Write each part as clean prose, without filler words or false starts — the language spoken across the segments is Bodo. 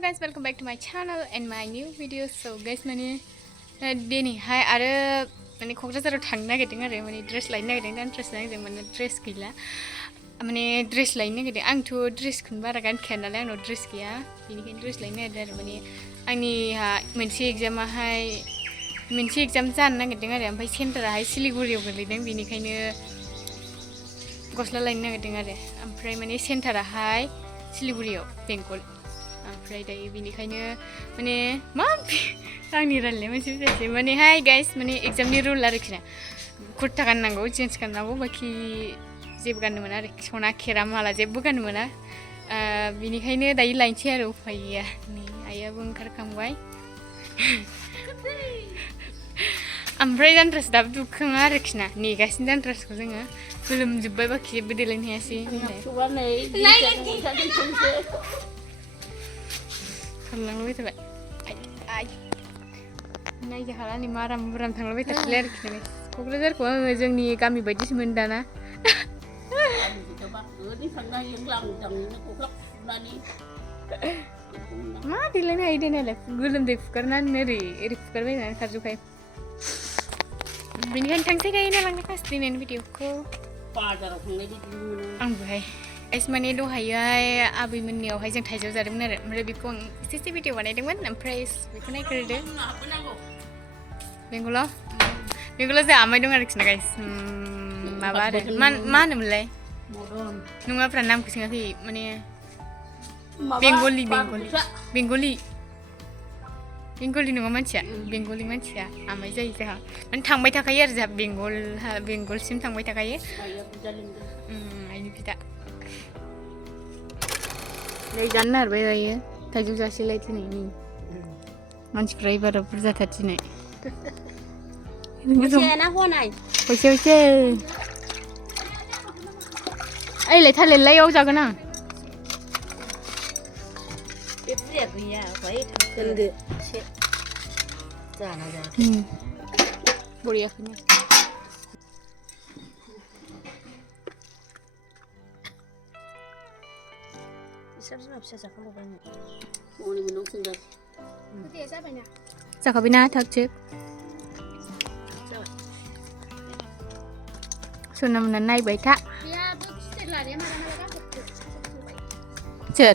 Hello guys, welcome back to my channel and my new video. So guys, माने दिनै हाय आरो माने क'क्राझाराव थांनो नागिरदों आरो माने ड्रेस लायनो नागिरदों दा ड्रेस लायनो माने ड्रेस गैला माने ड्रेस लायनो नागिरदों आंथ' ड्रेसखौनो बारा गानखाया नालाय आंनाव ड्रेस गैया बेनिखायनो ड्रेस लायनो नागिरदों आरो माने आंनिहा मोनसे एग्जाम जानो नागिरदों आरो ओमफ्राय सेन्टाराहाय सिलिगुरियाव गोलैदों बेनिखायनो गस्ला लायनो नागिरदों आरो ओमफ्राय माने सेन्टाराहाय सिलिगुरियाव बेंगल ओमफ्राय दायो बेनिखायनो माने मा आंनि रायलायनाया मोनसे जायासै माने हाय गाइस माने एग्जामनि रुल आरोखि ना कुर्ता गाननांगौ जिन्स गाननांगौ बाखि जेबो गाननो मोना आरोखि सना खेरा माला जेबो गाननो मोना बेनिखायनो दायो लायनोसै आरो उफाय गैया नै आइयाबो ओंखारखांबाय ओमफ्राय दानद्रास दाबो दुखाङा आरोखि ना नेगासिनो दानद्रासखौ जोङो गोलोमजोब्बाय बाखि जेबो देलायनो हायासै खारलांबाय थाबाय नायजा हाला नै माराम मुराम थांलाबाय थासैलाय आरोखि ना क'क्राझारखौ आङो जोंनि गामि बायदिसो मोनो दाना मा देलायनो हायो देनायालाय गोलोमदै फुगारनानै ओरै फुगारबायनानै खारजोबखायो बेनिखायनो थांसै दायो नालांनो फार्स्ट दिनैनि भिडिअखौ बाजाराव थांनाय बायदि आंबोहाय एस माने दहायोहाय आबैमोननियावहाय जों थाइजौ जादोंमोन आरो ओमफ्राय बेखौ आं एसे भिडिअ बानायदोंमोन ओमफ्राय बेखौ नायग्रोदो बेंगलाव जोंहा आमाय दं आरोखि ना गाइस माबा आरो मा होनोमोनलाय नङाफ्रा नामखौ सोङाखै माने बेंगलि नङा मानसिया बेंगलि मानसिया आमाय जायो जोंहा माने थांबाय थाखायो आरो जोंहा बेंगलसिम थांबाय थाखायो आइनि बिदा नै जानो नागिरबाय दायो थाइजौ जासेलाय दिनैनि मानसिफ्रा एबाराव बुरजाथार दिनै फैसा ओइलाय थालिरलायाव जागोन आं गैया दोनदो एसे जाना बरियाखैनो बिमा फिसा जाखांबाय जाखाबायना थागसो सना मोना नायबाय था सोर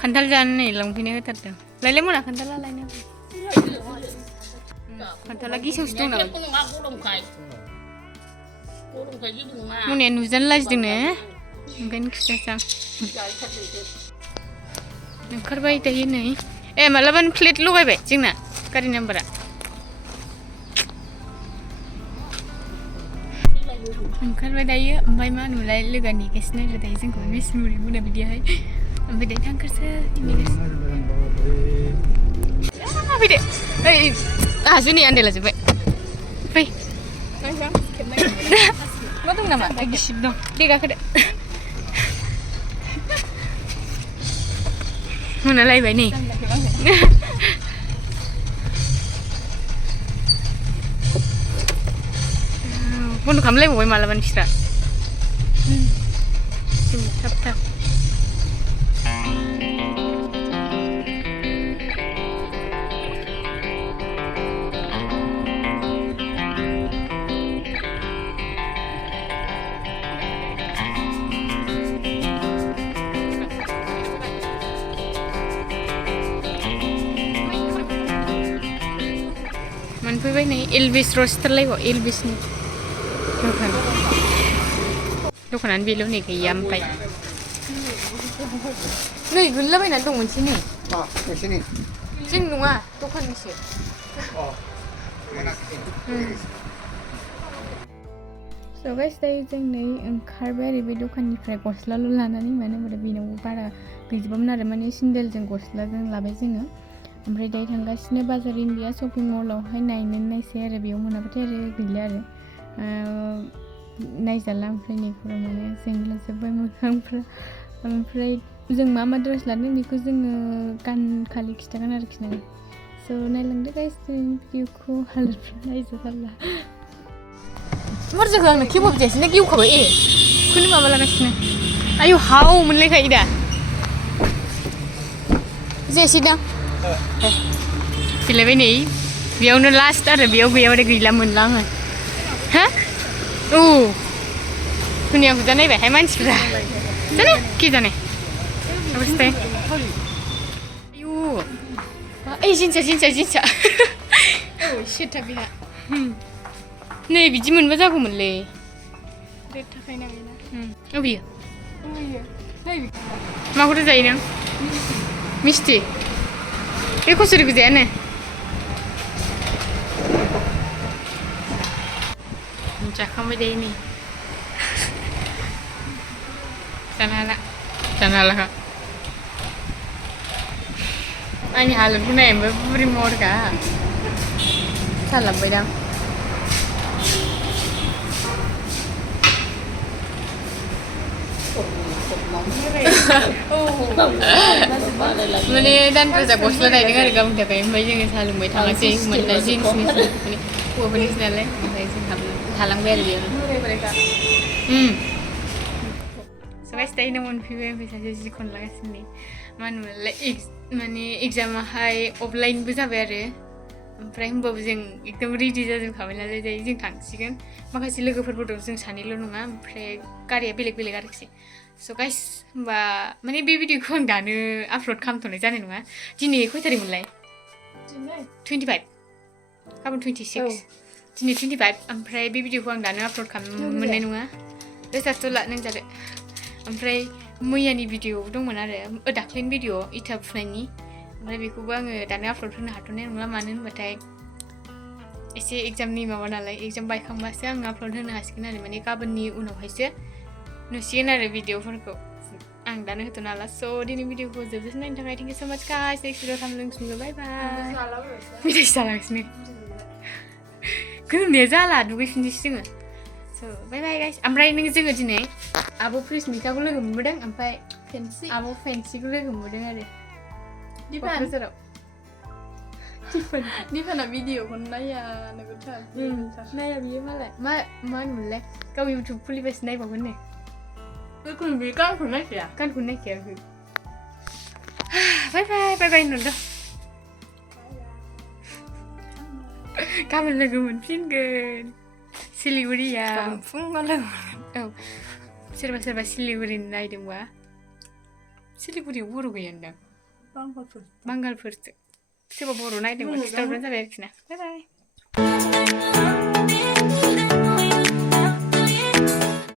खान्थाल जानो नै लांफैनो होथारदों लायलाय मोना खान्थाला लायनो खान्थाला गेसावसो दं नामा मोनाया नुजानो लाजिदोंनो ओंखायनो खिथासै आं ओंखारबाय दायो नै मालाबानो प्लेट लगायबाय जोंना गारि नाम्बारा ओंखारबाय दायो ओमफ्राय मा होनोमोनलाय लोगोआ नेगासिनो आरो दायो जोंखौ बिसमुरि मोनाबिलियावहाय ओमफ्राय दायो थांखारसो नेगासिनो फैदो ओइ आंहा जुनै आन्दायला जोब्बाय फै मा दं नामा गिसिब दं दे गाखोदो मोनालायबाय नै बन्द' खालामलायबावबाय मालाबानि बिस्रा थाब मोनफैबाय नै एलबिस रस्टारलायबाव एलबिसनि दखानानो बेल' नै गैया ओमफ्राय नै गोलैलाबायनानै दं मोनसे नै जों नङा दखाननिसो स' गाइस दायो जों नै ओंखारबाय आरो बे दखाननिफ्राय गस्लाल' लानानै मानो होनबा बेनावबो बारा गैजोबामोन आरो माने सिन्देलजों गस्लाजों लाबाय जोङो ओमफ्राय दायो थांगासिनो बाजार इन्डिया शपिं मलावहाय नायनोसै आरो बेयाव मोनाबाथाय आरो गैला आरो नायजाला ओमफ्राय नैफोराव माने जोंलाजोब्बाय मोखांफ्रा ओमफ्राय जों मा ड्रेस लादों बेखौ जोङो खालि खिन्थागोन आरोखि ना स' नायलांदो गाइस भिडिअखौ हालोदफ्रा नायजाथारला Marja ka na kibo bja sini kiu khabai kuni mama lagasini ayo hau मोनलायखायो दा जेसि दा फैलायबाय नै बेयावनो लास्ट आरो बेयाव गैयाबाथाय गैला मोनला आङो हा औ दुनियाखौ दा नायबायहाय मानसिफ्रा जाने के जाने अबस्थाय आयु ओइ जिन्सा औ सेथा बिहा नै बिदि मोनबा जागौमोनलै रेड थाखायना बेना अबेयो नै माखौथो जायो नों मिस्टि बे खसुरि गोजायानो जाखांबाय दायो नै जानो हाला आंनि हालोदखौ नाय ओमफ्राय बुरि महरखा सालाबबायदां माने दानफोरजा गस्ला नायदों आरो गावनि थाखाय ओमफ्राय जोङो साहा लोंबाय थाङासै मोनना जिन्सनि माने हौवाफोरनिसो नालाय ओमफ्राय जों थालांबाय आरो बेयावनो सबाय दायो मोनफैबाय ओमफ्राय सासे जि खनलागासिनो मा होनोमोनलाय माने एग्जामाहाय अफलाइनबो जाबाय आरो ओमफ्राय होमबाबो जों एकदम रेडि जाजोबखाबाय नालाय दायो जों थांसिगोन माखासे लोगोफोरबो दं जों सानैल' नङा ओमफ्राय गारिया बेलेग आरोखि स' गाइस होमबा माने बे भिडिअखौ आं दानो आपल'ड खालामथ'नाय जानाय नङा दिनै खय थारिखमोनलाय 25 गाबोन 26 दिनै 25 ओमफ्राय बे भिडिअखौ आं दानो आपल'ड खालामनो मोननाय नङा जाथ'ला नों जादो ओमफ्राय मैयानि भिडिअ दंमोन आरो दाख्लैनि भिडिअ इथा फुनायनि ओमफ्राय बेखौबो आङो दानो आपल'ड होनो हाथ'नाय नंला मानो होनबाथाय एसे एग्जामनि माबा नालाय एग्जाम बायखांबासो आं आपल'ड होनो हासिगोन आरो माने गाबोननि उनावहायसो नुसिगोन आरो भिडिअफोरखौ आं दानो होथ'नो हाला स' दिनै भिडिअखौ जोबजासिम नायनो थाखाय थेंक इउ स' माच गाइस नेक्स्ट भिडिअ खालामनो बाय बाय मेथाइसो जालागासिनो गोलोमनाया जाला दुगैफिननोसै जोङो स' बाय बाय गाइस ओमफ्राय जोङो दिनै आब' प्रिसमिताखौ लोगो मोनबोदों ओमफ्राय आब' फेन्सिखौ लोगो मोनबोदों आरो क'क्राझाराव दिफाना भिडिअखौनो नाया नोगोरथार नाया बियो मालाय मा होनोमोनलाय गाव इउटुब खुलिबासो नायबावगोन नो बे गानखौनो नायखाया बाय बाय होनहरदो गाबोन लोगो मोनफिनगोन सिलिगुरियाव फुङाव लोगो मोनगोन औ सोरबा सिलिगुरिनि नायदोंबा सिलिगुरियाव बर' गैयानोदां बांगालफोरसो सोरबा बर' नायदोंबा खिथाहरबानो जाबाय आरोखि ना बाय बाय